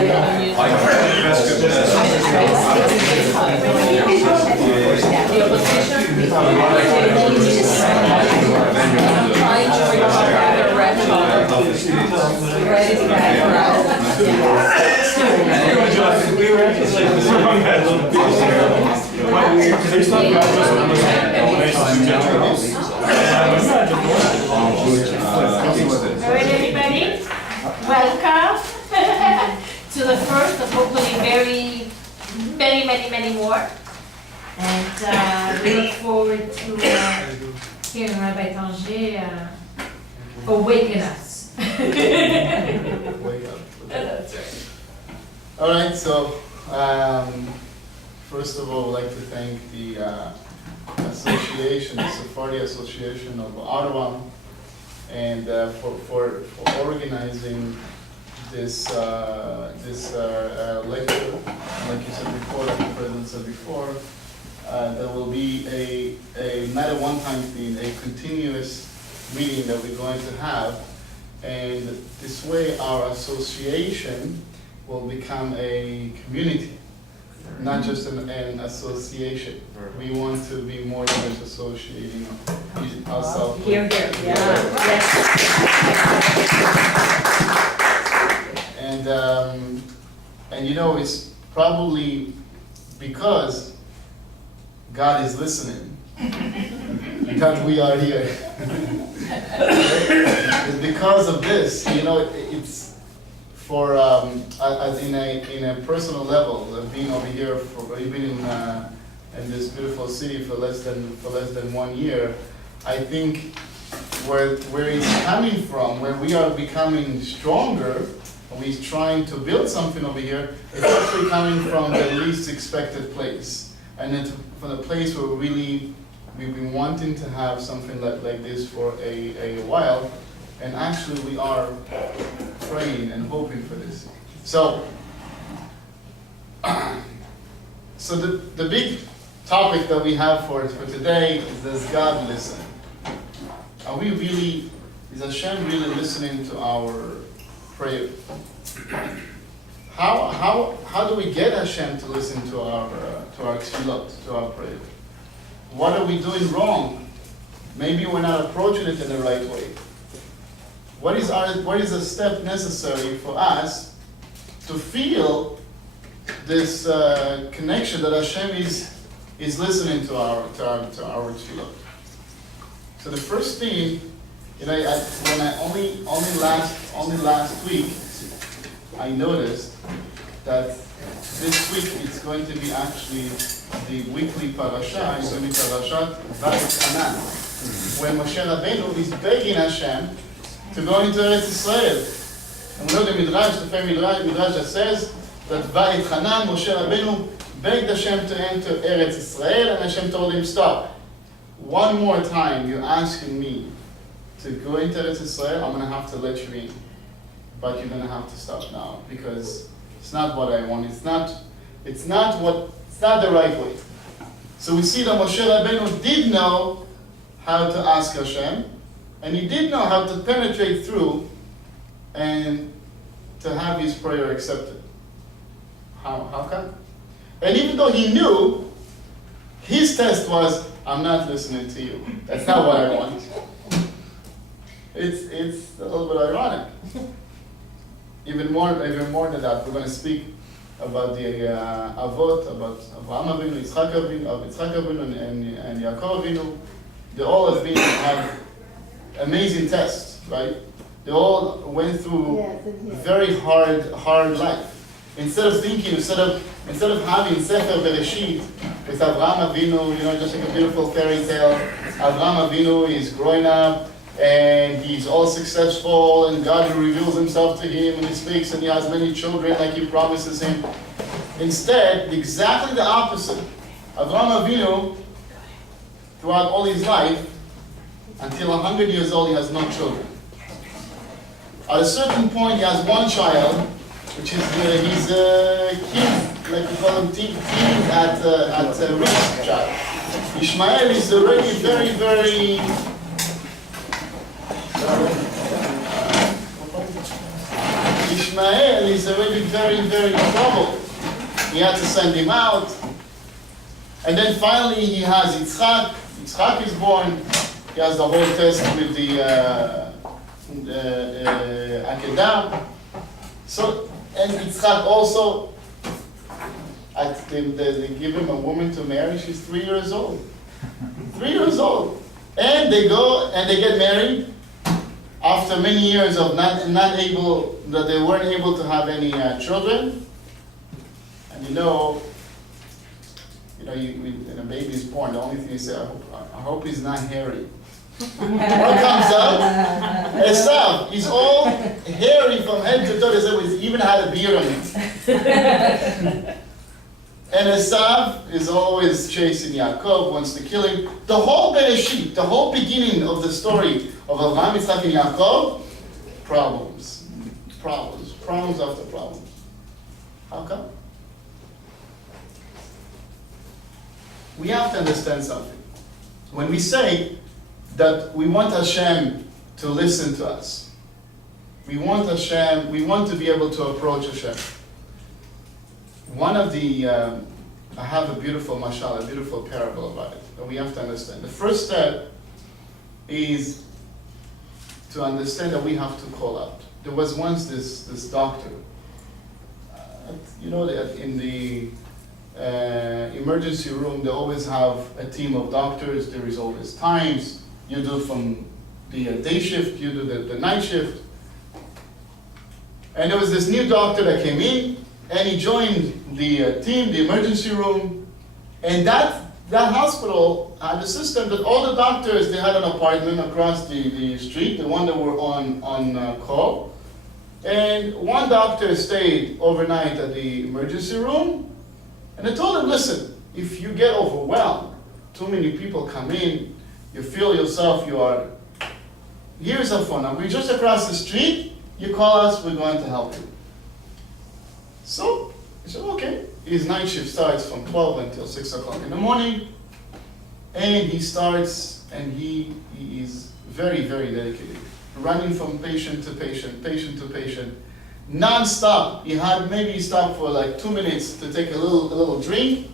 Everybody, welcome to the first of hopefully many more. And we look forward to hearing Rabbi Tanger awaken us. That's right. All right, so first of all, I'd like to thank the association, the Sephardi Association of Ottawa, and for organizing this lecture. Like you said before, like the President said before, there will be a not a one-time thing, a continuous meeting that we're going to have, and this way our association will become a community, not just an association. We want to be more than just associating ourselves. Here, yeah. Yes. And you know, it's probably because God is listening that we are here. It's because of this, you know, it's for in a personal level, being over here for even in this beautiful city for less than 1 year. I think where it's coming from, where we are becoming stronger, and we're trying to build something over here, it's actually coming from the least expected place, and it's from the place where we've been wanting to have something like this for a while, and actually we are praying and hoping for this. So the big topic that we have for today is, does God listen? Are we really, is Hashem really listening to our prayer? How do we get Hashem to listen to our tefillot, to our prayer? What are we doing wrong? Maybe we're not approaching it in the right way. What is a step necessary for us to feel this connection that Hashem is listening to our tefillot? So the first thing, you know, only last week, I noticed that this week it's going to be actually the weekly parasha. It's going to be Parashat Va'etchanan, when Moshe Rabbeinu is begging Hashem to go into Eretz Israel. And we know the famous Midrash that says that Va'etchanan, Moshe Rabbeinu begged Hashem to enter Eretz Israel, and Hashem told him, stop. One more time you're asking me to go into Eretz Israel, I'm going to have to let you in. But you're going to have to stop now, because it's not what I want. It's not the right way. So we see that Moshe Rabbeinu did know how to ask Hashem, and he did know how to penetrate through and to have his prayer accepted. How come? And even though he knew, his test was, I'm not listening to you. That's not what I want. It's a little bit ironic. Even more than that, we're going to speak about the Avot, about Avraham Avinu, Yitzchak Avinu, and Yaakov Avinu. They all had amazing tests, right? They all went through very hard life. Instead of having Sefer Bereshit with Avraham Avinu, you know, just like a beautiful fairy tale, Avraham Avinu is growing up, and he's all successful, and God reveals himself to him, and he speaks, and he has many children like he promises him. Instead, exactly the opposite. Avraham Avinu, throughout all his life, until 100 years old, he has no children. At a certain point, he has one child, which is his kid, like we call him teen at risk child. Ishmael is already very Ishmael is already very, very in trouble. He had to send him out. And then finally he has Yitzchak. Yitzchak is born. He has the whole test with the Akedah. So, and Yitzchak also, they give him a woman to marry. She's 3 years old. 3 years old. And they go and they get married after many years of that they weren't able to have any children. And when a baby is born, the only thing you say, I hope he's not hairy. What comes up? Esav, he's all hairy from head to toe. They say he even had a beard on it. And Esav is always chasing Yaakov, wants to kill him. The whole Bereshit, the whole beginning of the story of Avraham, Yitzchak, and Yaakov, problems after problems. How come? We have to understand something. When we say that we want Hashem to listen to us, we want to be able to approach Hashem. One of the, I have a beautiful mashal, a beautiful parable about it, that we have to understand. The first step is to understand that we have to call out. There was once this doctor, that in the emergency room, they always have a team of doctors. There is always times. You do from the day shift, you do the night shift. And there was this new doctor that came in, and he joined the team, the emergency room. And that hospital had a system that all the doctors, they had an apartment across the street, the one that were on call. And one doctor stayed overnight at the emergency room. And I told him, listen, if you get overwhelmed, too many people come in, you feel yourself, here's our phone number. We're just across the street, you call us, we're going to help you. So, he said, okay. His night shift starts from 12 until 6 o'clock in the morning. And he starts, and he is very, very dedicated. Running from patient to patient, non-stop. He stopped for like 2 minutes to take a little drink.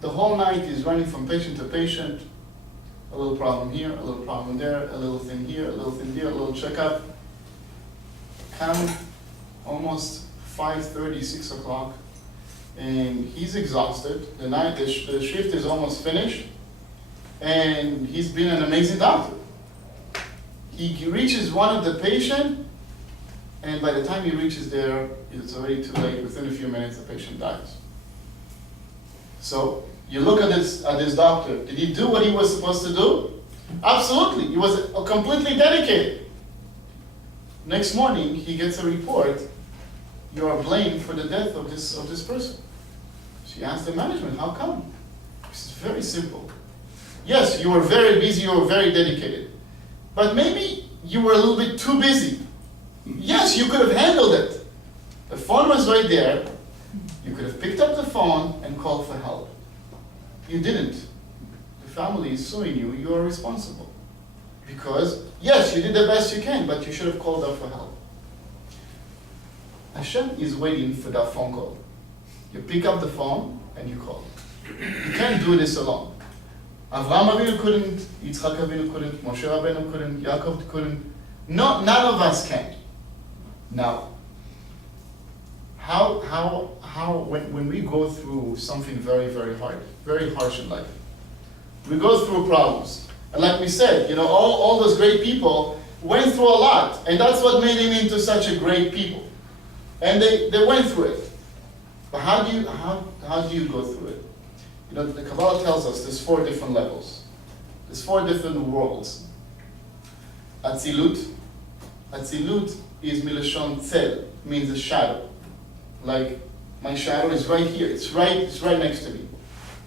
The whole night he's running from patient to patient. A little problem here, a little problem there, a little thing here, a little thing there, a little checkup. Come almost 5:30, 6 o'clock, and he's exhausted. The shift is almost finished, and he's been an amazing doctor. He reaches one of the patient, and by the time he reaches there, it's already too late. Within a few minutes, the patient dies. So you look at this doctor. Did he do what he was supposed to do? Absolutely. He was completely dedicated. Next morning, he gets a report. You are blamed for the death of this person. She asked the management, how come? It's very simple. Yes, you were very busy, you were very dedicated. But maybe you were a little bit too busy. Yes, you could have handled it. The phone was right there. You could have picked up the phone and called for help. You didn't. The family is suing you. You are responsible. Because, yes, you did the best you can, but you should have called up for help. Hashem is waiting for that phone call. You pick up the phone and you call. You can't do this alone. Avraham Avinu couldn't, Yitzchak Avinu couldn't, Moshe Rabbeinu couldn't, Yaakov couldn't. No, none of us can. Now, when we go through something very, very hard, very harsh in life, we go through problems. And like we said, all those great people went through a lot, and that's what made him into such a great people. And they went through it. But how do you go through it? The Kabbalah tells us there's 4 different levels. There's 4 different worlds. Atzilut. Atzilut is milashon tzel, means a shadow. Like my shadow is right here. It's right next to me.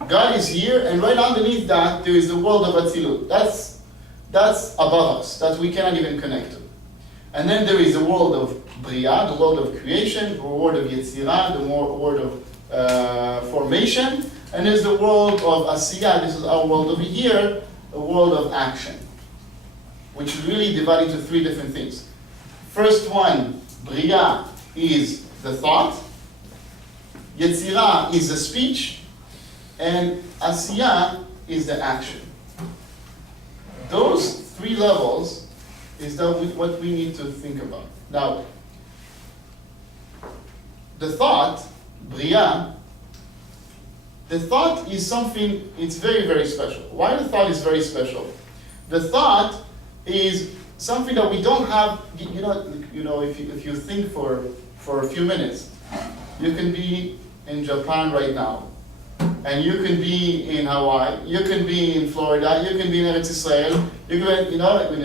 God is here, and right underneath that there is the world of Atzilut. That's above us. That we cannot even connect to. And then there is the world of Bria, the world of creation, the world of Yetzirah, the world of formation, and there's the world of Asiyah. This is our world over here, a world of action, which is really divided into 3 different things. First one, Bria, is the thought, Yetzirah is the speech, and Asiyah is the action. Those three levels is what we need to think about. Now, the thought, Bria, the thought is something, it's very, very special. Why the thought is very special? The thought is something that we don't have, if you think for a few minutes, you can be in Japan right now, and you can be in Hawaii, you can be in Florida, you can be in Eretz Israel, you can, like when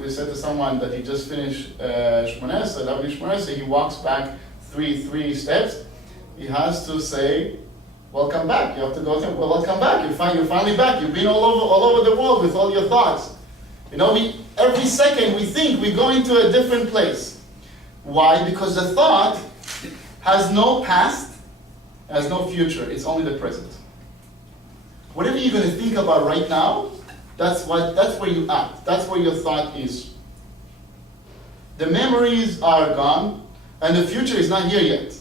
we say to someone that he just finished Shmoneh Esrei, Rabbi Shmoneh Esrei, he walks back three steps, he has to say, welcome back. You have to go, well, welcome back. You're finally back. You've been all over the world with all your thoughts. Every second we think we're going to a different place. Why? Because the thought has no past, has no future. It's only the present. Whatever you're going to think about right now, that's where you act. That's where your thought is. The memories are gone, and the future is not here yet.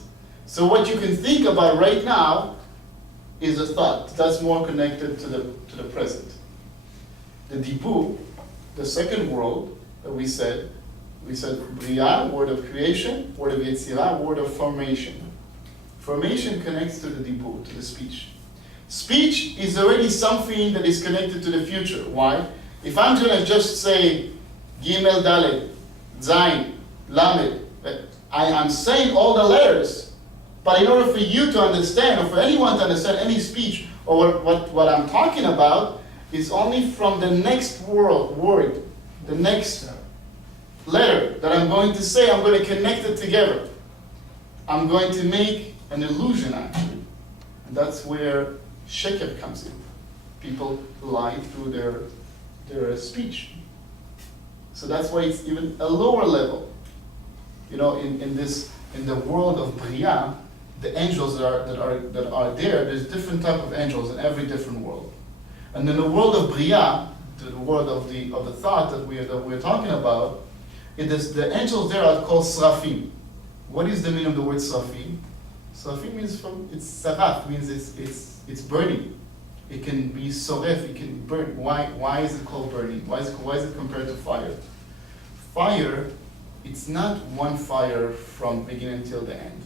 So what you can think about right now is a thought. That's more connected to the present. The Dibur, the second world that we said Bria, word of creation, word of Yetzirah, word of formation. Formation connects to the Dibur, to the speech. Speech is already something that is connected to the future. Why? If I'm going to just say Gimel, Dalet, Zayin, Lamed, I'm saying all the letters, but in order for you to understand, or for anyone to understand any speech, or what I'm talking about, is only from the next word, the next letter that I'm going to say, I'm going to connect it together. I'm going to make an illusion, actually. And that's where sheker comes in. People lie through their speech. So that's why it's even a lower level. In the world of Bria, the angels that are there, there's different type of angels in every different world. And in the world of Bria, the world of the thought that we're talking about, the angels there are called Srafim. What is the meaning of the word Srafim? Srafim means it's saraf, means it's burning. It can be soref, it can burn. Why is it called burning? Why is it compared to fire? Fire, it's not one fire from beginning till the end.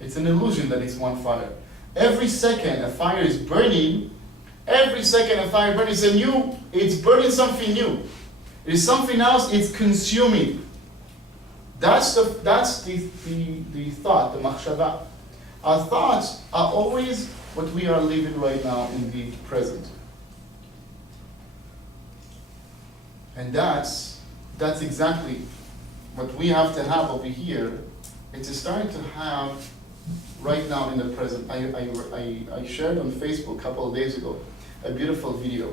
It's an illusion that it's one fire. Every second a fire is burning, it's burning something new. It is something else, it's consuming. That's the thought, the machshava. Our thoughts are always what we are living right now in the present. And that's exactly what we have to have over here. It's starting to have right now in the present. I shared on Facebook a couple of days ago a beautiful video.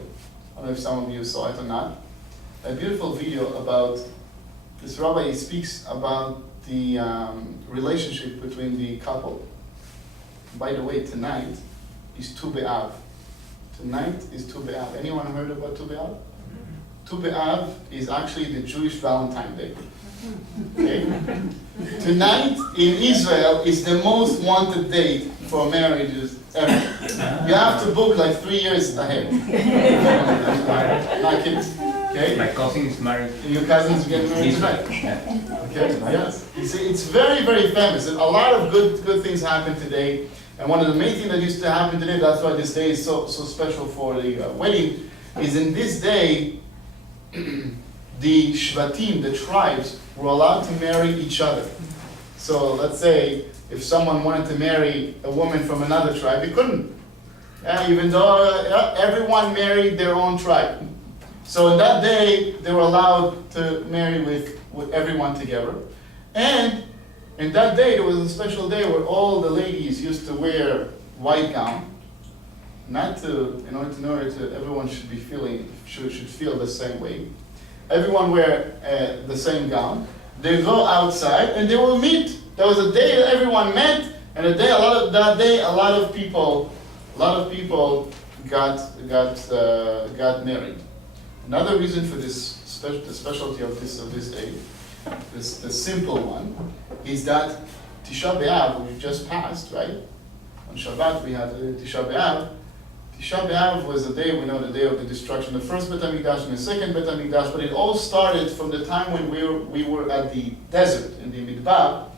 I don't know if some of you saw it or not. A beautiful video about this Rabbi. He speaks about the relationship between the couple. By the way, tonight is Tu B'Av. Tonight is Tu B'Av. Anyone heard about Tu B'Av? Tu B'Av is actually the Jewish Valentine's Day. Okay? Tonight in Israel is the most wanted date for marriages ever. You have to book like 3 years ahead. Not kidding. Okay? My cousin is married. Your cousin's getting married tonight. Yeah. Okay? Yes. You see, it's very, very famous. A lot of good things happen today. And one of the main things that used to happen today, that's why this day is so special for the wedding, is in this day, the Shvatim, the tribes, were allowed to marry each other. So let's say if someone wanted to marry a woman from another tribe, he couldn't. Even though everyone married their own tribe. So in that day, they were allowed to marry with everyone together. And in that day, there was a special day where all the ladies used to wear white gown. In order to everyone should feel the same way. Everyone wear the same gown. They go outside and they will meet. There was a day that everyone met, and a lot of people got married. Another reason for the specialty of this day the simple one, is that Tisha B'Av, we just passed, right? On Shabbat we had Tisha B'Av. Tisha B'Av was the day, we know, the day of the destruction, the first Bet HaMikdash and the second Bet HaMikdash, but it all started from the time when we were at the desert, in the Midbar,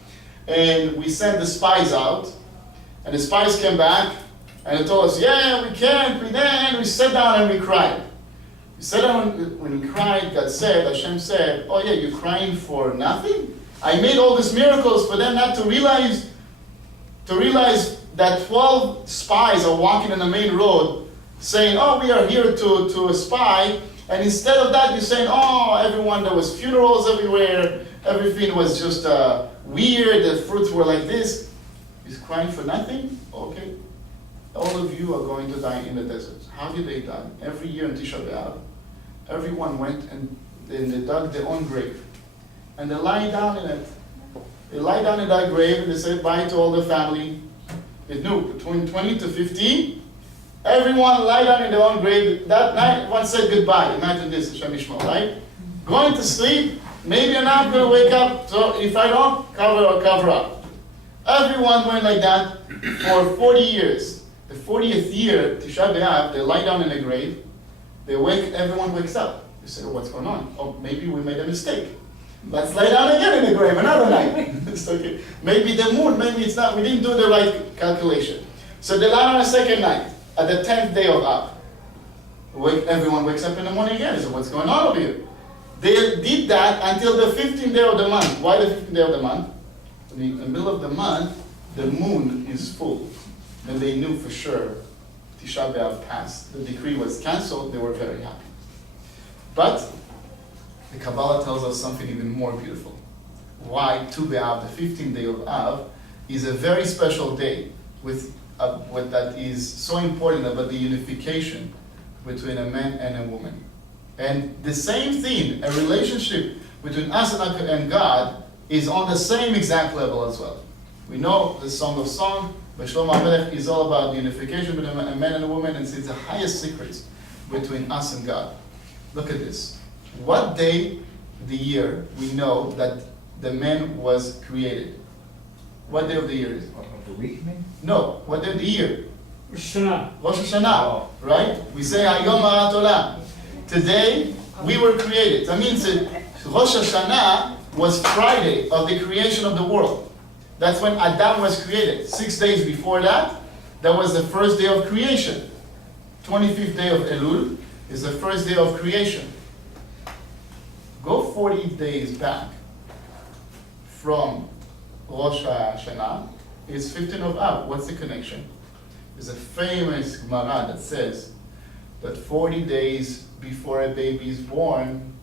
and we sent the spies out, and the spies came back, and they told us, yeah, we can't, we sat down and we cried. We sat down, when we cried, God said, Hashem said, oh yeah, you're crying for nothing? I made all these miracles for them not to realize that 12 spies are walking on the main road saying, oh, we are here to spy, and instead of that you're saying, oh, everyone, there was funerals everywhere, everything was just weird, the fruits were like this. He's crying for nothing? Okay. All of you are going to die in the desert. How did they die? Every year in Tisha B'Av, everyone went and they dug their own grave. And they lie down in it. They lie down in that grave and they say bye to all the family. They knew between 20 to 50, everyone lie down in their own grave. That night, one said goodbye. Imagine this, Hashem Yishmael, right? Going to sleep, maybe I'm not going to wake up, so if I don't, cover up. Everyone went like that for 40 years. The 40th year, Tisha B'Av, they lie down in a grave, they wake, everyone wakes up. They say, oh, what's going on? Oh, maybe we made a mistake. Let's lay down again in the grave, another night. It's okay. Maybe the moon, maybe it's not, we didn't do the right calculation. So they lie down a second night, at the 10th day of Av. Everyone wakes up in the morning again. So what's going on over here? They did that until the 15th day of the month. Why the 15th day of the month? In the middle of the month, the moon is full. And they knew for sure Tisha B'Av passed. The decree was canceled. They were very happy. But the Kabbalah tells us something even more beautiful. Why Tu B'Av, the 15th day of Av, is a very special day with what that is so important about the unification between a man and a woman. And the same thing, a relationship between us and God, is on the same exact level as well. We know the Song of Song, but Shlomo HaMelech is all about the unification between a man and a woman, and it's the highest secret between us and God. Look at this. What day of the year we know that the man was created? What day of the year is it? Of the week, maybe? No, what day of the year? Rosh Hashanah. Rosh Hashanah, right? We say Hayom Ha'at Olam. Today, we were created. That means that Rosh Hashanah was Friday of the creation of the world. That's when Adam was created. 6 days before that, that was the first day of creation. 25th day of Elul is the first day of creation. Go 40 days back from Rosh Hashanah, it's 15th of Av. What's the connection? There's a famous Gemara that says that 40 days before a baby is born,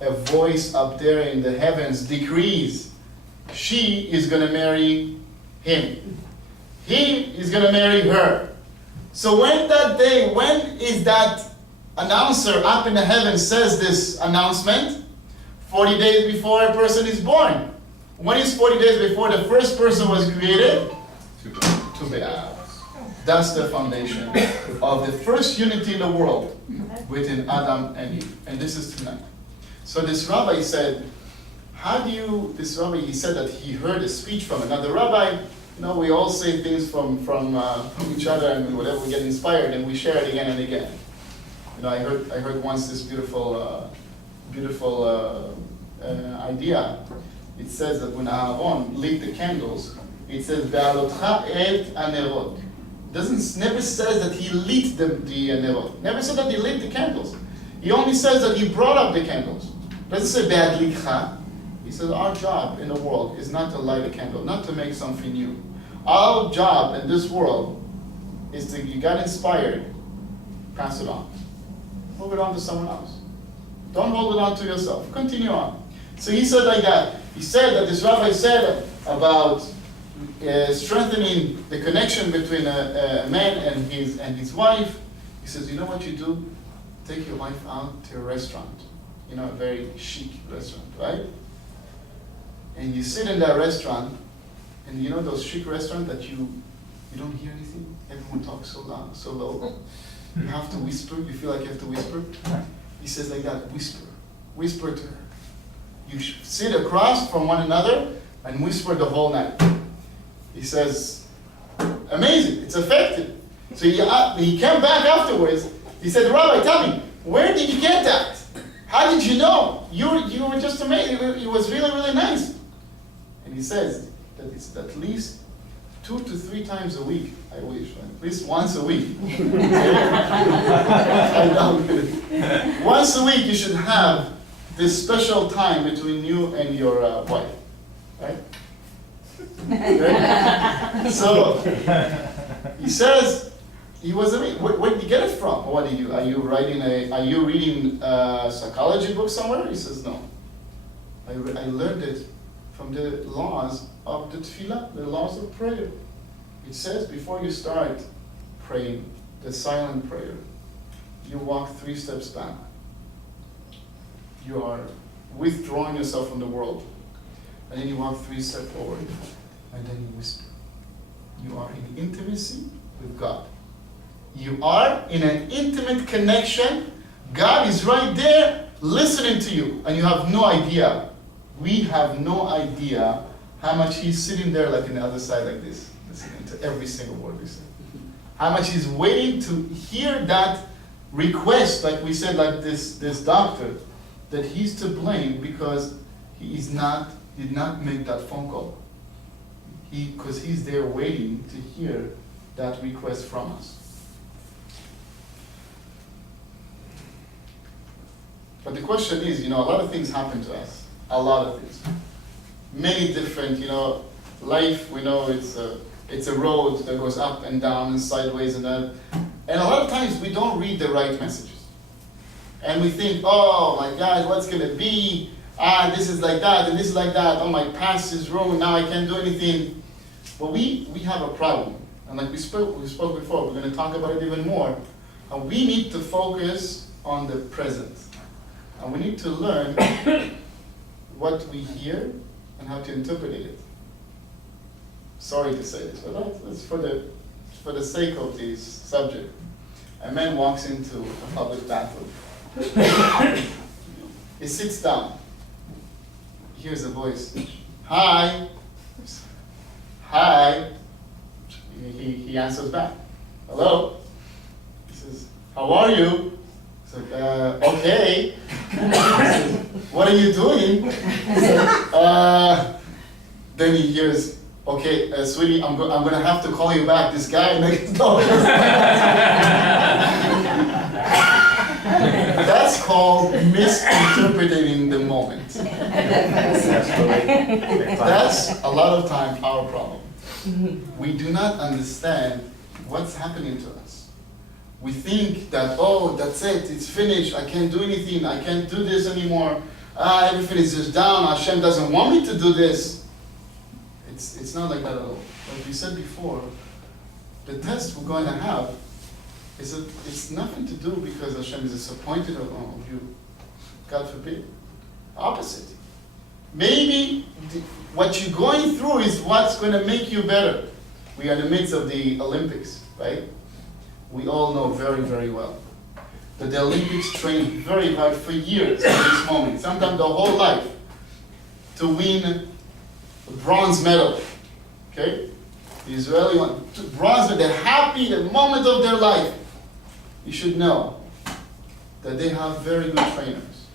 a voice up there in the heavens decrees she is going to marry him. He is going to marry her. So when is that announcer up in the heavens says this announcement? 40 days before a person is born. When is 40 days before the first person was created? Tu B'Av. That's the foundation of the first unity in the world between Adam and Eve. And this is tonight. So this rabbi said, he said that he heard a speech from another rabbi. You know, we all say things from each other, and whatever we get inspired, and we share it again and again. You know, I heard once this beautiful idea. It says that when Aaron lit the candles, it says Be'alotcha et anerot. Never says that he lit the nerot. Never said that he lit the candles. He only says that he brought up the candles. Doesn't say Be'adlikcha. He says our job in the world is not to light a candle, not to make something new. Our job in this world is to, you got inspired, pass it on. Move it on to someone else. Don't hold it on to yourself. Continue on. So he said like that. He said that this rabbi said about strengthening the connection between a man and his wife. He says, you know what you do? Take your wife out to a restaurant. You know, a very chic restaurant, right? And you sit in that restaurant, and you know those chic restaurants that you don't hear anything? Everyone talks so loud, so low. You have to whisper. You feel like you have to whisper. He says like that, whisper. Whisper to her. You sit across from one another and whisper the whole night. He says, amazing, it's effective. So he came back afterwards. He said, Rabbi, tell me, where did you get that? How did you know? You were just amazing. It was really, really nice. And he says that it's at least 2 to 3 times a week. I wish, at least once a week. Once a week you should have this special time between you and your wife, right? Okay? So he says he was amazing. Where did you get it from? What are you reading a psychology book somewhere? He says no. I learned it from the laws of the tefillah, the laws of prayer. It says before you start praying, the silent prayer, you walk 3 steps back. You are withdrawing yourself from the world. And then you walk 3 steps forward. And then you whisper. You are in intimacy with God. You are in an intimate connection. God is right there listening to you. And you have no idea. We have no idea how much He's sitting there like on the other side like this, listening to every single word we say. How much He's waiting to hear that request, like we said, like this doctor, that he's to blame because he did not make that phone call. Because he's there waiting to hear that request from us. But the question is, a lot of things happen to us. A lot of things. Many different, life, we know it's a road that goes up and down and sideways and that. And a lot of times we don't read the right messages. And we think, oh my God, what's going to be? This is like that, and this is like that. Oh, my past is ruined, now I can't do anything. But we have a problem. And like we spoke before, we're going to talk about it even more. And we need to focus on the present. And we need to learn what we hear and how to interpret it. Sorry to say this, but that's for the sake of this subject. A man walks into a public bathroom. He sits down. He hears a voice. Hi. Hi. He answers back. Hello. He says, how are you? He's like, okay. He says, what are you doing? He says, then he hears, okay, sweetie, I'm going to have to call you back. This guy next door. That's called misinterpreting the moment. That's a lot of time our problem. We do not understand what's happening to us. We think that, oh, that's it, it's finished, I can't do anything, I can't do this anymore, everything is just down, Hashem doesn't want me to do this. It's not like that at all. Like we said before, the test we're going to have it's nothing to do because Hashem is disappointed of you. God forbid. Opposite. Maybe what you're going through is what's going to make you better. We are in the midst of the Olympics, right? We all know very, very well that the Olympics train very hard for years at this moment, sometimes the whole life, to win a bronze medal. Okay? The Israeli one, bronze medal, they're happy, the moment of their life. You should know that they have very good trainers.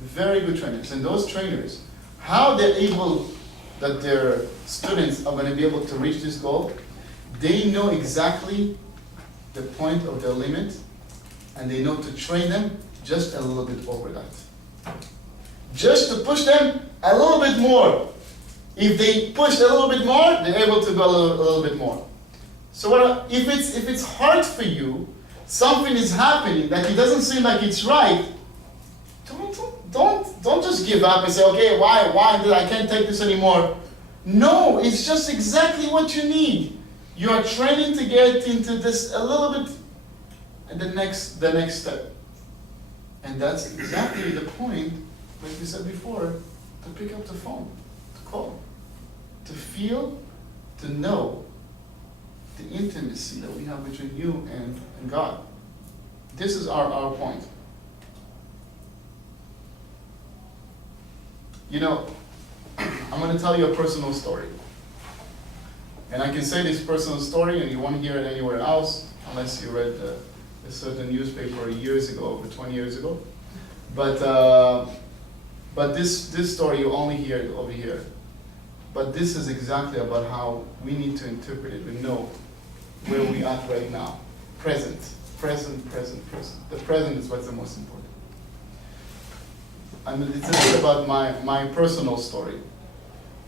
Very good trainers. And those trainers, how they're able, that their students are going to be able to reach this goal, they know exactly the point of their limit, and they know to train them just a little bit over that. Just to push them a little bit more. If they push a little bit more, they're able to go a little bit more. So if it's hard for you, something is happening that it doesn't seem like it's right, don't just give up and say, okay, why I can't take this anymore. No, it's just exactly what you need. You are training to get into this a little bit, and the next step. And that's exactly the point, like we said before, to pick up the phone, to call, to feel, to know the intimacy that we have between you and God. This is our point. You know, I'm going to tell you a personal story. And I can say this personal story and you won't hear it anywhere else unless you read a certain newspaper years ago, over 20 years ago. But this story you only hear it over here. But this is exactly about how we need to interpret it. We know where we are right now. Present. Present. The present is what's the most important. And it's a bit about my personal story.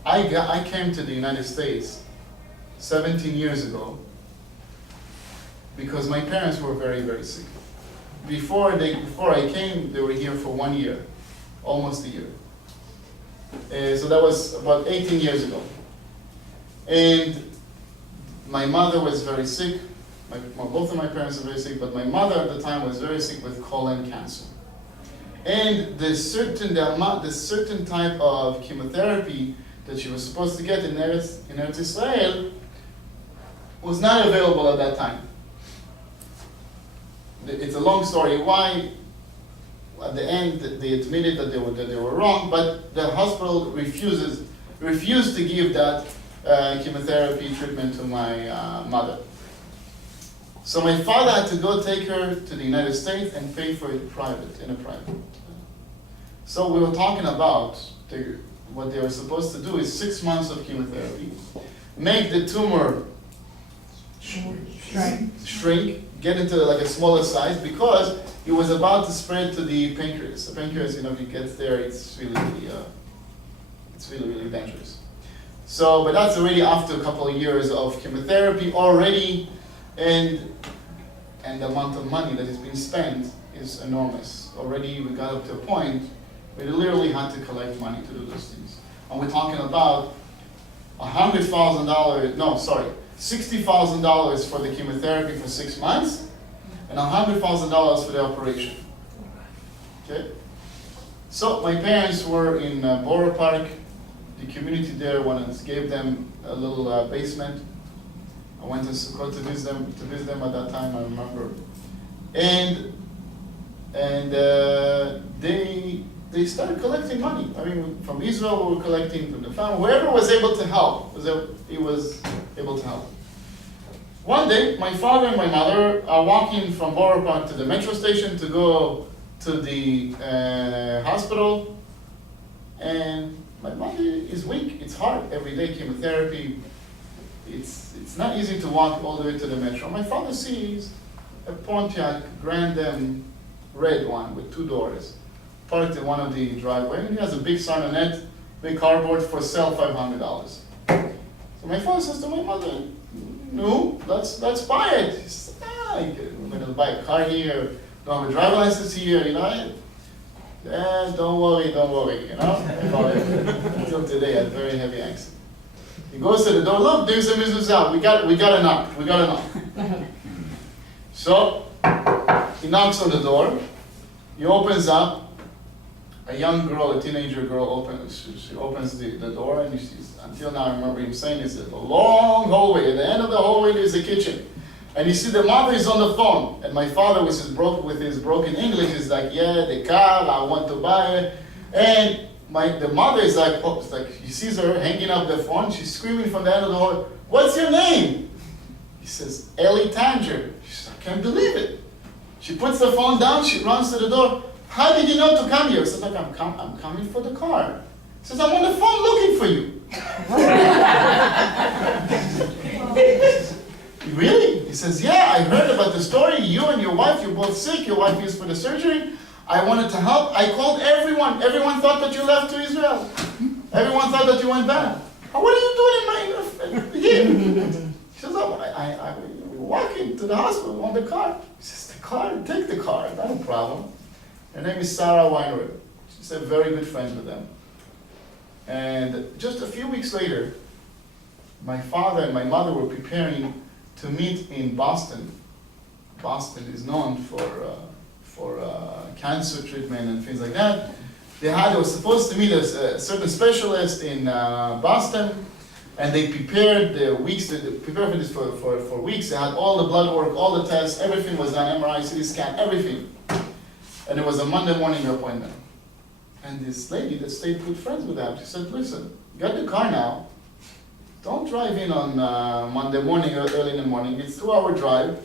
I came to the United States 17 years ago because my parents were very, very sick. Before I came, they were here for 1 year, almost a year. So that was about 18 years ago. And my mother was very sick. Both of my parents were very sick, but my mother at the time was very sick with colon cancer. And the certain type of chemotherapy that she was supposed to get in Eretz Israel was not available at that time. It's a long story why. At the end, they admitted that they were wrong, but the hospital refused to give that chemotherapy treatment to my mother. So my father had to go take her to the United States and pay for it in a private. So we were talking about what they were supposed to do is 6 months of chemotherapy, make the tumor shrink, get into like a smaller size because it was about to spread to the pancreas. The pancreas, if it gets there, it's really dangerous. So, but that's already after a couple of years of chemotherapy already, and the amount of money that is being spent is enormous. Already we got up to a point where we literally had to collect money to do those things. And we're talking about $60,000 for the chemotherapy for 6 months, and $100,000 for the operation. Okay? So my parents were in Borough Park. The community there gave them a little basement. I went to Sukkot to visit them at that time, I remember. And they started collecting money. I mean, from Israel we were collecting, from the family, whoever was able to help, he was able to help. One day, my father and my mother are walking from Borough Park to the metro station to go to the hospital, and my mother is weak. It's hard. Everyday chemotherapy. It's not easy to walk all the way to the metro. My father sees a Pontiac Grand Am red one with 2 doors, parked in one of the driveway, and he has a big sign on it, big cardboard for sale, $500. So my father says to my mother, "No, let's buy it." He says, "We're going to buy a car here. Don't have a driver license here, don't worry, My father, until today, had very heavy accent. He goes to the door. Look, there's a mezuzah. We got a knock. So he knocks on the door. He opens up. A young girl, a teenager girl, she opens the door, and until now I remember him saying, it's a long hallway. At the end of the hallway there's a kitchen. And you see the mother is on the phone. And my father, with his broken English, is like, "Yeah, the car, I want to buy it." And the mother is like, he sees her hanging up the phone. She's screaming from the end of the hall, "What's your name?" He says, "Ellie Tanger." She says, "I can't believe it." She puts the phone down, she runs to the door. "How did you know to come here?" I said, "Look, I'm coming for the car." He says, "I'm on the phone looking for you." "Really?" He says, "Yeah, I heard about the story. You and your wife, you're both sick. Your wife is for the surgery. I wanted to help. I called everyone. Everyone thought that you left to Israel. Everyone thought that you went back. What are you doing here?" She says, "Oh, we're walking to the hospital on the car." He says, "The car? Take the car. Not a problem." Her name is Sarah Weinreb. She's a very good friend with them. And just a few weeks later, my father and my mother were preparing to meet in Boston. Boston is known for cancer treatment and things like that. They were supposed to meet a certain specialist in Boston, and they prepared for this for weeks. They had all the blood work, all the tests, everything was done, MRI, CT scan, everything. And it was a Monday morning appointment. And this lady that stayed good friends with them, she said, listen, you got the car now. Don't drive in on Monday morning or early in the morning. It's 2-hour drive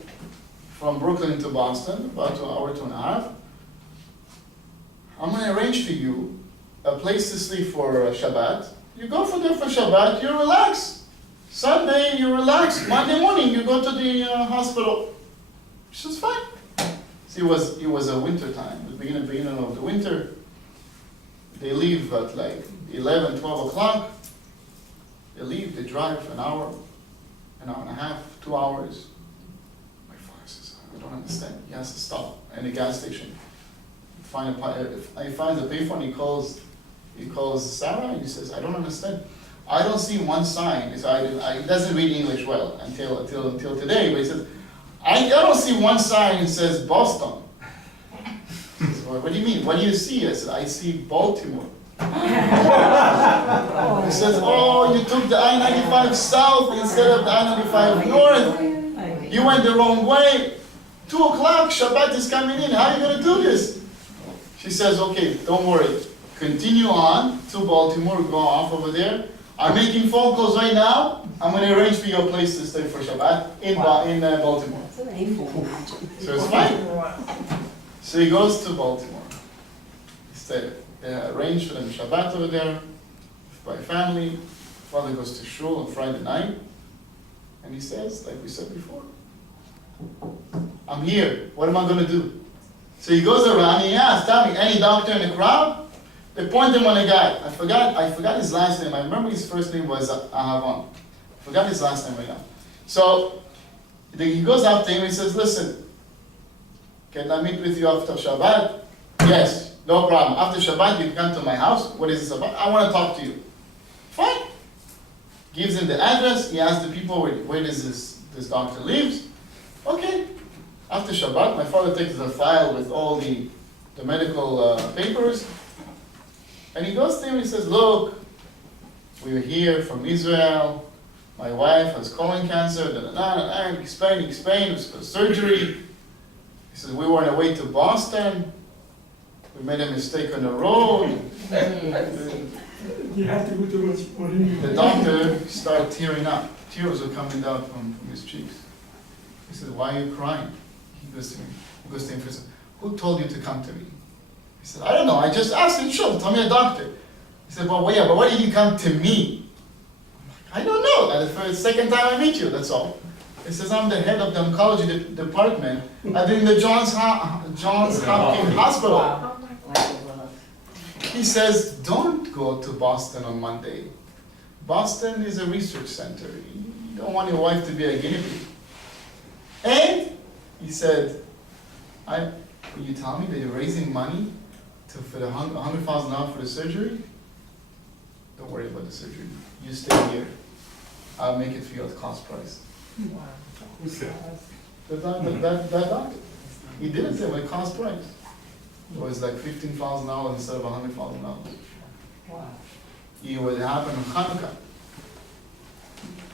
from Brooklyn to Boston, about 2 hours, 2.5. I'm going to arrange for you a place to sleep for Shabbat. You go for there for Shabbat, you relax. Sunday, you relax. Monday morning, you go to the hospital. She says, fine. See, it was a winter time, the beginning of the winter. They leave at like 11, 12 o'clock. They leave, they drive an hour and a half, 2 hours. My father says, I don't understand. He has to stop at a gas station. He finds a payphone, he calls Sarah, and he says, I don't understand. I don't see one sign. He doesn't read English well until today, but he says, I don't see one sign that says Boston. He says, well, what do you mean? What do you see? I said, I see Baltimore. He says, oh, you took the I-95 south instead of the I-95 north. You went the wrong way. 2 o'clock, Shabbat is coming in. How are you going to do this? She says, okay, don't worry. Continue on to Baltimore. Go off over there. I'm making phone calls right now. I'm going to arrange for you a place to stay for Shabbat in Baltimore. So it's fine. So he goes to Baltimore. They arrange for them Shabbat over there by family. Father goes to shul on Friday night. And he says, like we said before, I'm here. What am I going to do? So he goes around and he asks, tell me, any doctor in the crowd? They point him on a guy. I forgot his last name. I remember his first name was Aharon. I forgot his last name right now. So he goes up to him and he says, listen, can I meet with you after Shabbat? Yes, no problem. After Shabbat, you can come to my house. What is this about? I want to talk to you. Fine. Gives him the address. He asks the people, where does this doctor lives? Okay. After Shabbat, my father takes the file with all the medical papers. And he goes to him and he says, look, we're here from Israel. My wife has colon cancer. Explain. It was for surgery. He says, we were on our way to Boston. We made a mistake on the road. You have to go to Boston. The doctor started tearing up. Tears were coming down from his cheeks. He said, why are you crying? He goes to him and says, who told you to come to me? He said, I don't know, I just asked him, sure, tell me a doctor. He said, well, yeah, but why did you come to me? I don't know, that's the second time I meet you, that's all. He says, I'm the head of the oncology department at the Johns Hopkins Hospital. Wow. He says, don't go to Boston on Monday. Boston is a research center. You don't want your wife to be a guinea pig. And he said, will you tell me that you're raising money for the $100,000 for the surgery? Don't worry about the surgery. You stay here. I'll make it for you at cost price. Wow. That doctor. He didn't say what cost price. It was like $15,000 instead of $100,000. Wow. It would happen on Hanukkah.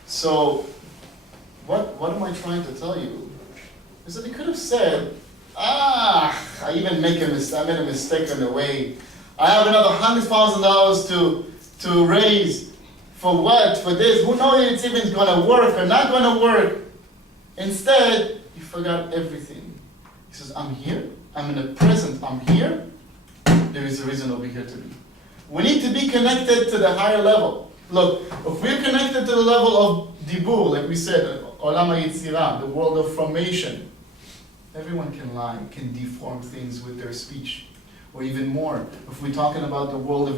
So, what am I trying to tell you? Is that he could have said, I made a mistake on the way. I have another $100,000 to raise. For what? For this? Who knows if it's even going to work or not going to work? Instead, he forgot everything. He says, I'm here. I'm in the present. I'm here. There is a reason over here to be. We need to be connected to the higher level. Look, if we're connected to the level of Dibur, like we said, Olam HaYetzirah, the world of formation, everyone can lie, can deform things with their speech. Or even more, if we're talking about the world of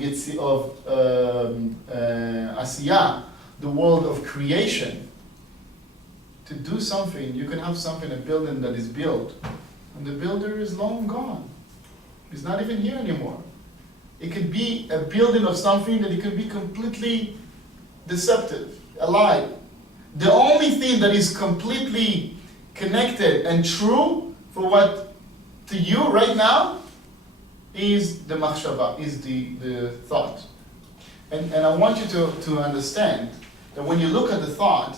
Asiyah, the world of creation, to do something, you can have something, a building that is built, and the builder is long gone. He's not even here anymore. It could be a building of something that it could be completely deceptive, a lie. The only thing that is completely connected and true for what to you right now is the machshava, is the thought. And I want you to understand that when you look at the thought,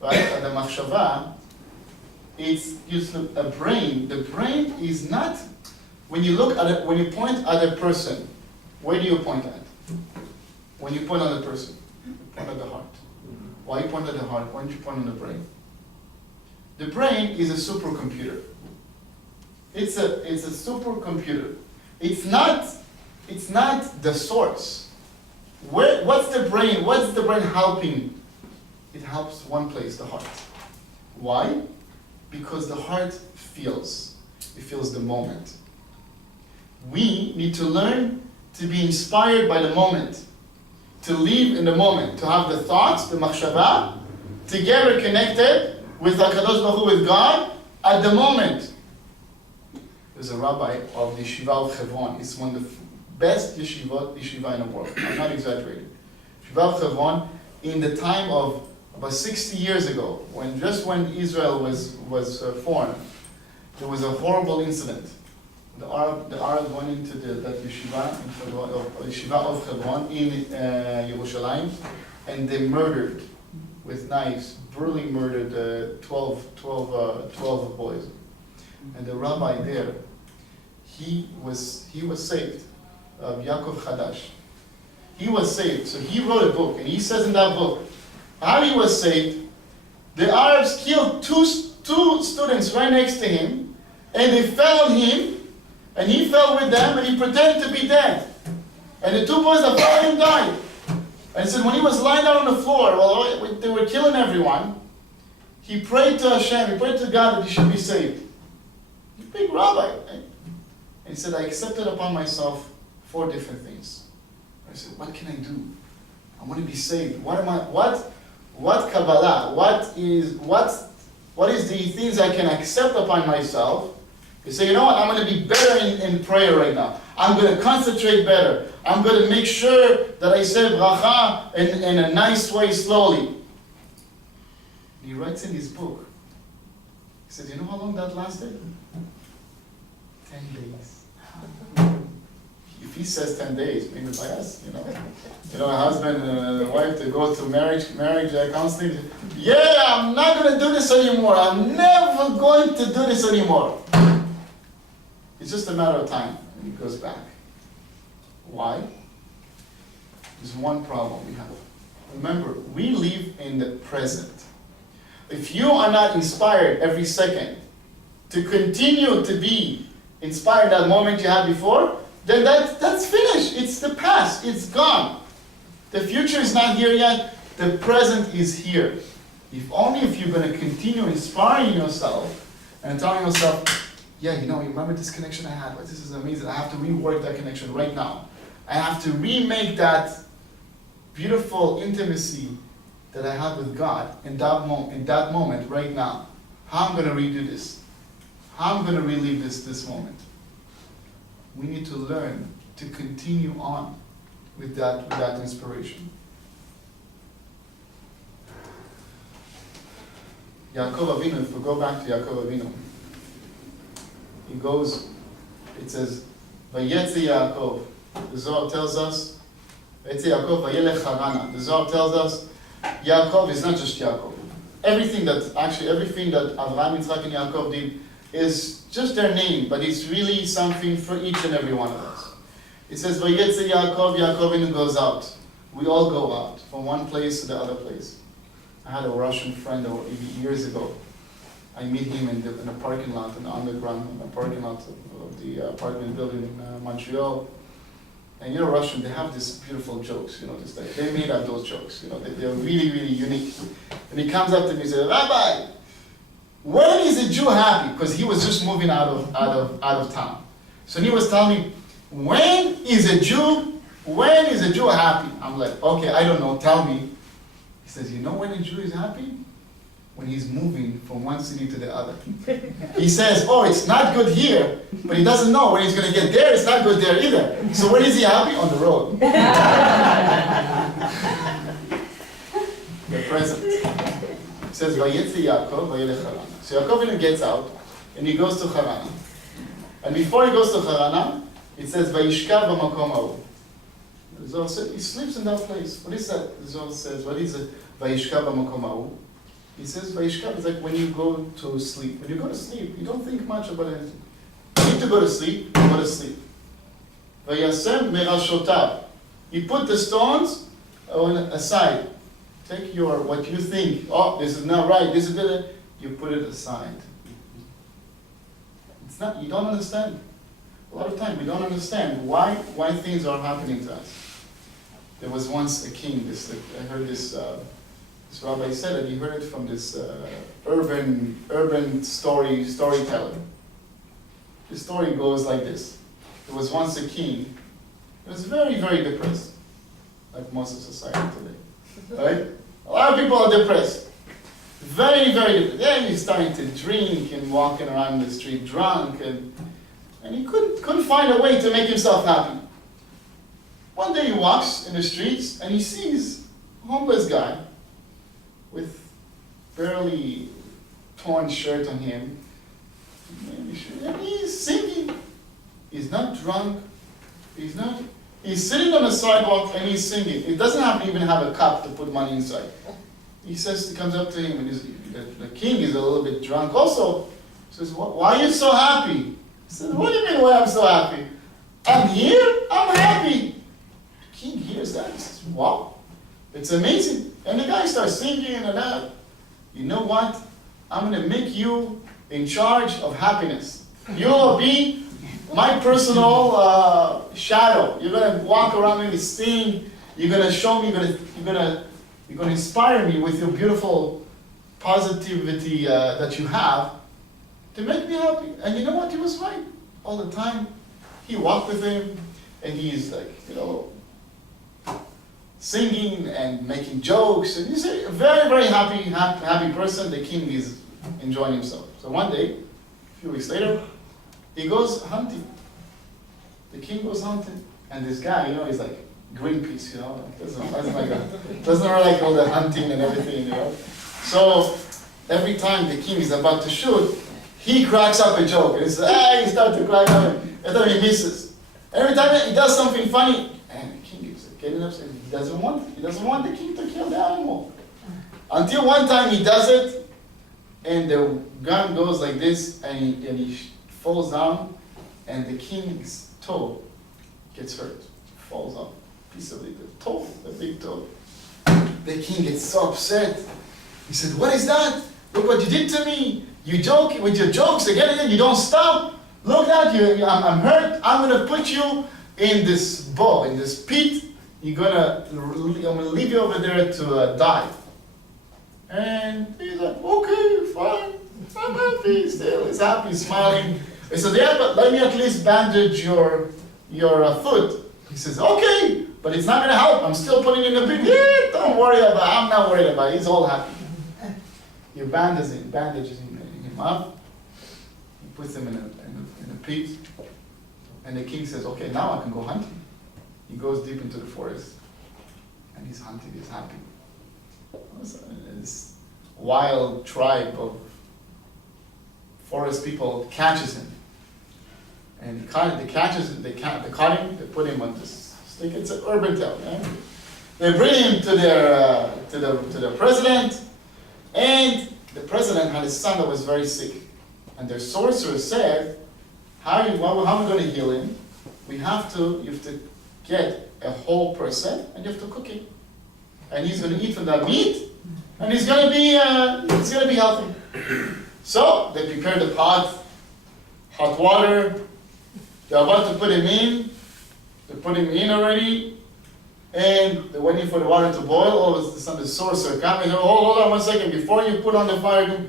right, at the machshava, it's just a brain. The brain is not, when you look at it, when you point at a person, where do you point at? When you point on the person, you point at the heart. Why you point at the heart? Why don't you point on the brain? The brain is a supercomputer. It's a supercomputer. It's not the source. What's the brain helping? It helps one place, the heart. Why? Because the heart feels. It feels the moment. We need to learn to be inspired by the moment, to live in the moment, to have the thoughts, the machshava, together connected with HaKadosh Baruch Hu, with God, at the moment. There's a rabbi of the Yeshiva of Hebron. It's one of the best yeshiva in the world. I'm not exaggerating. Yeshiva of Hebron, in the time of about 60 years ago, when Israel was formed, there was a horrible incident. The Arab went into that yeshiva of Hebron in Yerushalayim, and they murdered with knives, brutally murdered 12 boys. And the rabbi there, he was saved, Yaakov Chadash. He was saved. So he wrote a book, and he says in that book how he was saved. The Arabs killed two students right next to him, and they fell on him, and he fell with them, and he pretended to be dead. And the two boys that fell on him died. And he said when he was lying down on the floor, while they were killing everyone, he prayed to Hashem, he prayed to God that he should be saved. He's a big rabbi. And he said, I accepted upon myself 4 different things. I said, what can I do? I want to be saved. What Kabbalah? What is the things I can accept upon myself? You say, you know what, I'm going to be better in prayer right now. I'm going to concentrate better. I'm going to make sure that I say bracha in a nice way, slowly. He writes in his book, he said, you know how long that lasted? 10 days. If he says 10 days, maybe by us, a husband and a wife to go to marriage counseling. Yeah, I'm not going to do this anymore. I'm never going to do this anymore. It's just a matter of time, and he goes back. Why? There's one problem we have. Remember, we live in the present. If you are not inspired every second to continue to be inspired that moment you had before, then that's finished. It's the past. It's gone. The future is not here yet. The present is here. If you're going to continue inspiring yourself and telling yourself, yeah, you remember this connection I had? This is amazing. I have to rework that connection right now. I have to remake that beautiful intimacy that I have with God in that moment right now. How I'm going to redo this? How I'm going to relive this moment? We need to learn to continue on with that inspiration. Yaakov Avinu, if we go back to Yaakov Avinu, he goes, it says, Vayetze Yaakov. The Zohar tells us, Vayetze Yaakov, Vayelech Harana. The Zohar tells us, Yaakov is not just Yaakov. Everything that Avraham, Yitzchak, and Yaakov did is just their name, but it's really something for each and every one of us. It says, Vayetze Yaakov, Yaakov goes out. We all go out from one place to the other place. I had a Russian friend years ago. I meet him in a parking lot, in the underground, in the parking lot of the apartment building in Montreal. And Russian, they have these beautiful jokes, they made up those jokes, they're really, really unique. And he comes up to me and says, Rabbi, when is a Jew happy? Because he was just moving out of town. So he was telling me, when is a Jew happy? I'm like, okay, I don't know, tell me. He says, you know when a Jew is happy? When he's moving from one city to the other. He says, oh, it's not good here, but he doesn't know when he's going to get there, it's not good there either. So when is he happy? On the road. The present. It says, Vayetze Yaakov, Vayelech Harana. So Yaakov gets out, and he goes to Harana. And before he goes to Harana, it says, Vayishkav b'makom hahu. The Zohar says, he sleeps in that place. What is that? The Zohar says, what is it? Vayishkav b'makom hahu. He says, Vayishkav is like when you go to sleep. When you go to sleep, you don't think much about anything. You need to go to sleep, go to sleep. Vayasem merashotav. He put the stones aside. Take what you think, oh, this is not right, this is good, you put it aside. It's not, you don't understand. A lot of time we don't understand why things are happening to us. There was once a king, I heard this Rabbi said it, he heard it from this urban storyteller. The story goes like this. There was once a king, he was very, very depressed, like most of society today, right? A lot of people are depressed. Very, very depressed. Then he's starting to drink and walking around the street drunk, and he couldn't find a way to make himself happy. One day he walks in the streets and he sees a homeless guy with barely torn shirt on him, and he's singing. He's not drunk. He's sitting on the sidewalk and he's singing. He doesn't even have a cup to put money inside. He comes up to him, and the king is a little bit drunk also. He says, why are you so happy? He says, what do you mean why I'm so happy? I'm here, I'm happy. The king hears that, he says, wow, it's amazing. And the guy starts singing and that. You know what? I'm going to make you in charge of happiness. You'll be my personal shadow. You're going to walk around me, sing. You're going to show me, you're going to inspire me with your beautiful positivity that you have to make me happy. And you know what? He was right all the time. He walked with him, and he's like, singing and making jokes. And he's a very, very happy person. The king is enjoying himself. So one day, a few weeks later, he goes hunting. The king goes hunting, and this guy, he's like Greenpeace, doesn't like all the hunting and everything, So every time the king is about to shoot, he cracks up a joke, and he starts to crack up, and then he misses. Every time he does something funny, and the king is getting upset. He doesn't want the king to kill the animal. Until one time he does it, and the gun goes like this, and he falls down, and the king's toe gets hurt, falls off, piece of the toe, the big toe. The king gets so upset. He said, what is that? Look what you did to me. You joke with your jokes again and again. You don't stop. Look at you. I'm hurt. I'm going to put you in this bowl, in this pit. I'm going to leave you over there to die. And he's like, okay, fine. I'm happy still. He's happy, smiling. He said, yeah, but let me at least bandage your foot. He says, okay, but it's not going to help. I'm still putting in the pit. Yeah, don't worry about it. I'm not worried about it. He's all happy. He bandages him up. He puts him in a pit. And the king says, okay, now I can go hunting. He goes deep into the forest. And he's hunting. He's happy. This wild tribe of forest people catches him. And they caught him, they put him on this stick. It's an urban tale. Right? They bring him to the president, and the president had a son that was very sick. And their sorcerer said, how are we going to heal him? You have to get a whole person, and you have to cook him. And he's going to eat from that meat, and he's going to be healthy. So they prepared the pot, hot water. They're about to put him in. They put him in already, and they're waiting for the water to boil. All of a sudden, the sorcerer comes and says, hold on 1 second. Before you put on the fire,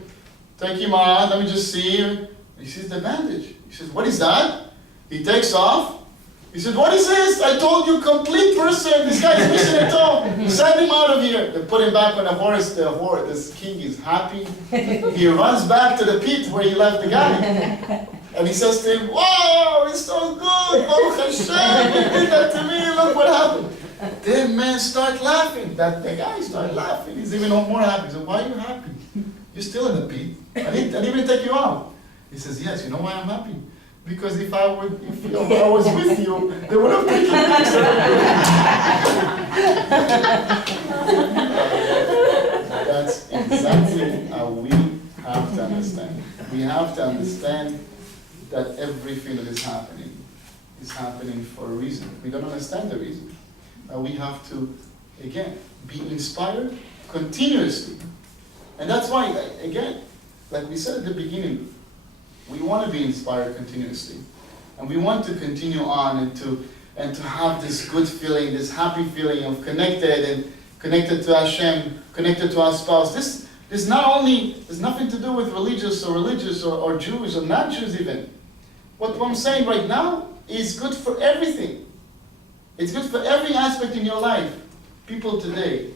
take him on. Let me just see. He sees the bandage. He says, what is that? He takes off. He said, what is this? I told you, complete person. This guy is missing a toe. Send him out of here. They put him back on the horse. This king is happy. He runs back to the pit where he left the guy. And he says to him, whoa, it's so good. Baruch Hashem, you did that to me. Look what happened. Then men start laughing. The guy started laughing. He's even more happy. He said, why are you happy? You're still in the pit. I didn't even take you out. He says, yes, you know why I'm happy? Because if I was with you, they would have taken me. That's exactly how we have to understand. We have to understand that everything that is happening is happening for a reason. We don't understand the reason. We have to, again, be inspired continuously. And that's why, again, like we said at the beginning, we want to be inspired continuously. And we want to continue on and to have this good feeling, this happy feeling of connected to Hashem, connected to our spouse. This not only, there's nothing to do with religious or Jews or not Jews even. What I'm saying right now is good for everything. It's good for every aspect in your life. People today,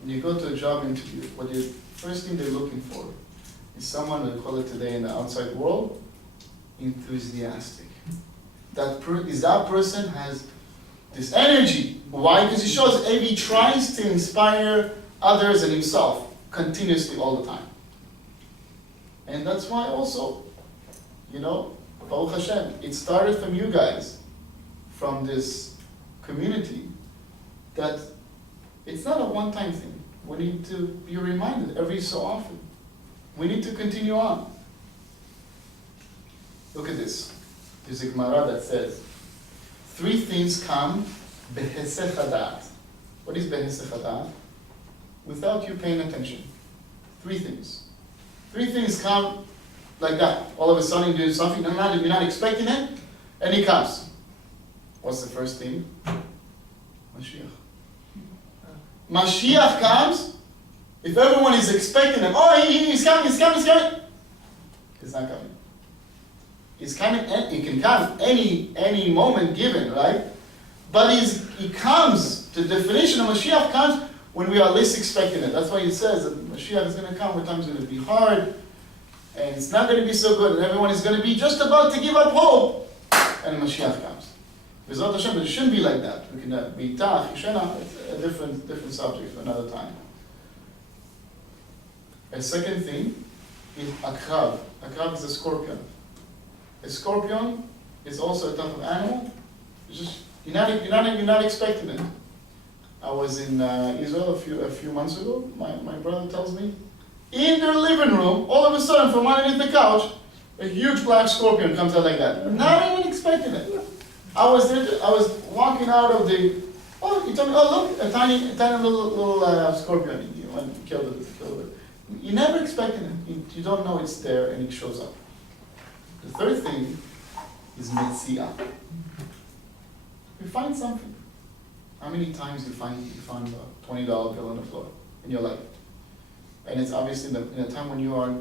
when you go to a job interview, what the first thing they're looking for is someone, we call it today in the outside world, enthusiastic. That person has this energy. Why? Because he tries to inspire others and himself continuously all the time. And that's why also, Baruch Hashem, it started from you guys, from this community, that it's not a one-time thing. We need to be reminded every so often. We need to continue on. Look at this. There's a Gemara that says, 3 things come behesech hadat. What is behesech hadat? Without you paying attention. 3 things. 3 things come like that. All of a sudden you do something, you're not expecting it, and it comes. What's the first thing? Mashiach. Mashiach comes, if everyone is expecting him, he's coming. He's not coming. He's coming, he can come any moment given, right? But he comes, the definition of Mashiach comes when we are least expecting it. That's why he says that Mashiach is going to come when time's going to be hard, and it's not going to be so good, and everyone is going to be just about to give up hope, and Mashiach comes. B'ezrat Hashem, it shouldn't be like that. We can be tach, yishena, it's a different subject for another time. A second thing is akrab. Akrab is a scorpion. A scorpion is also a type of animal. You're not expecting it. I was in Israel a few months ago. My brother tells me, in their living room, all of a sudden, from underneath the couch, a huge black scorpion comes out like that. Not even expecting it. I was walking out of the. He told me, look, a tiny little scorpion. You went and killed it. You never expecting it. You don't know it's there, and it shows up. The third thing is metzia. You find something. How many times you find a $20 bill on the floor in your life? And it's obviously in a time when you are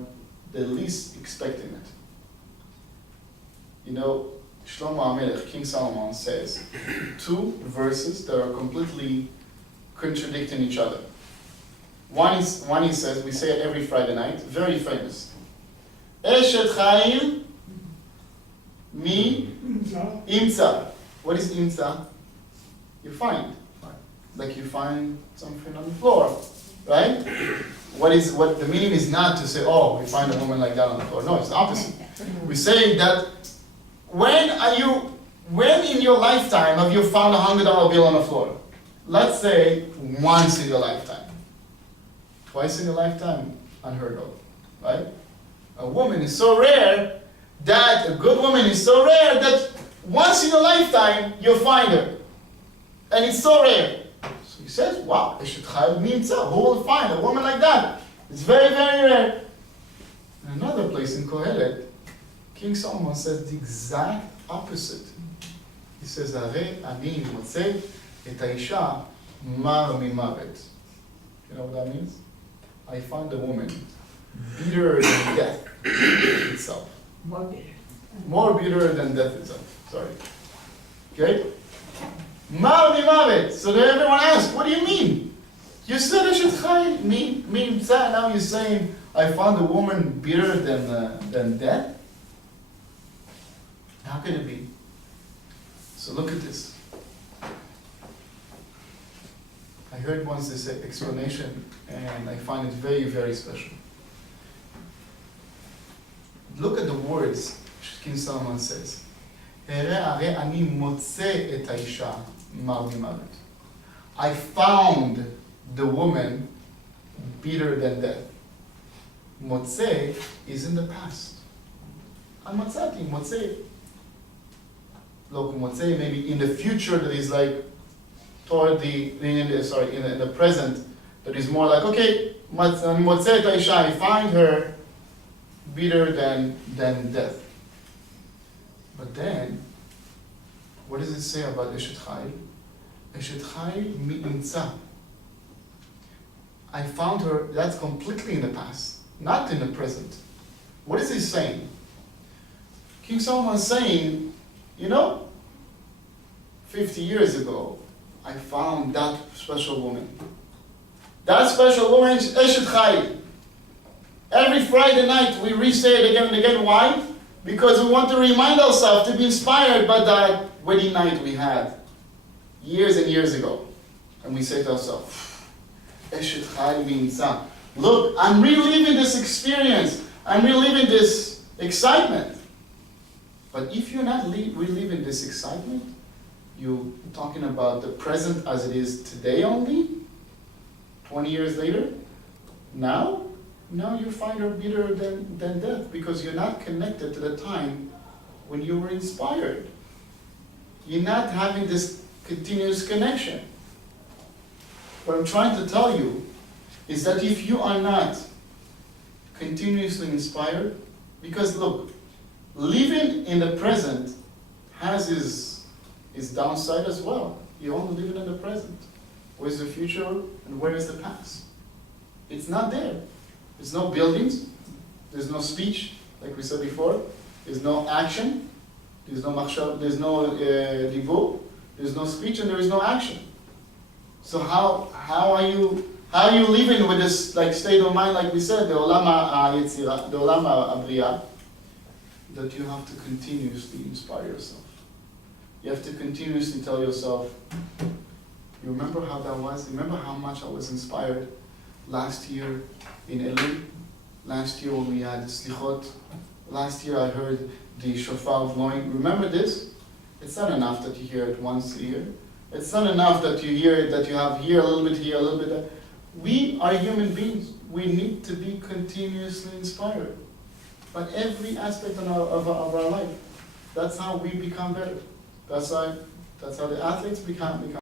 the least expecting it. Shlomo HaMelech, King Solomon, says 2 verses that are completely contradicting each other. One he says, we say it every Friday night, very famous. Eshet Chaim mi imtza. What is imtza? You find. Like you find something on the floor, right? What the meaning is not to say, we find a woman like that on the floor. No, it's the opposite. We're saying that when in your lifetime have you found a $100 bill on the floor? Let's say once in your lifetime. Twice in your lifetime, unheard of, right? A woman is so rare that, a good woman is so rare that once in your lifetime, you'll find her. And it's so rare. So he says, wow, who will find a woman like that? It's very, very rare. In another place in Kohelet, King Solomon says the exact opposite. He says, Hare ani motze et haisha mar mimavet. You know what that means? I found a woman bitter than death itself. More bitter than death itself. Sorry. Okay? Mar mimavet. So then everyone asks, what do you mean? You said Eshet Chai mi imtza. Now you're saying I found a woman bitter than death? How can it be? So look at this. I heard once this explanation, and I find it very, very special. Look at the words King Solomon says. I found the woman bitter than death. Motze is in the past. Matzati, Motze. maybe in the future that is like toward in the present, that is more like, okay, motzei et ha'isha, I find her bitter than death. But then, what does it say about Eshet Chayil? Eshet Chayil mi'imtza. I found her, that's completely in the past, not in the present. What is he saying? King Solomon is saying, 50 years ago, I found that special woman. That special woman is Eshet Chayil. Every Friday night we re-say it again and again. Why? Because we want to remind ourselves to be inspired by that wedding night we had years and years ago. And we say to ourselves, Eshet Chayil mi'imtza. Look, I'm reliving this experience. I'm reliving this excitement. But if you're not reliving this excitement, you're talking about the present as it is today only, 20 years later, now you find her bitter than death because you're not connected to the time when you were inspired. You're not having this continuous connection. What I'm trying to tell you is that if you are not continuously inspired, because look, living in the present has its downside as well. You're only living in the present. Where's the future and where is the past? It's not there. There's no buildings. There's no speech, like we said before. There's no action. There's no machshav. There's no dibur. There's no speech and there is no action. So how are you living with this like state of mind, like we said, the olam ha'yetzira, the olam ha'briya, that you have to continuously inspire yourself. You have to continuously tell yourself, you remember how that was? Remember how much I was inspired last year in Elul? Last year when we had the slichot? Last year I heard the shofar blowing. Remember this? It's not enough that you hear it once a year. It's not enough that you hear it, that you have here a little bit, here a little bit there. We are human beings. We need to be continuously inspired by every aspect of our life. That's how we become better. That's how the athletes become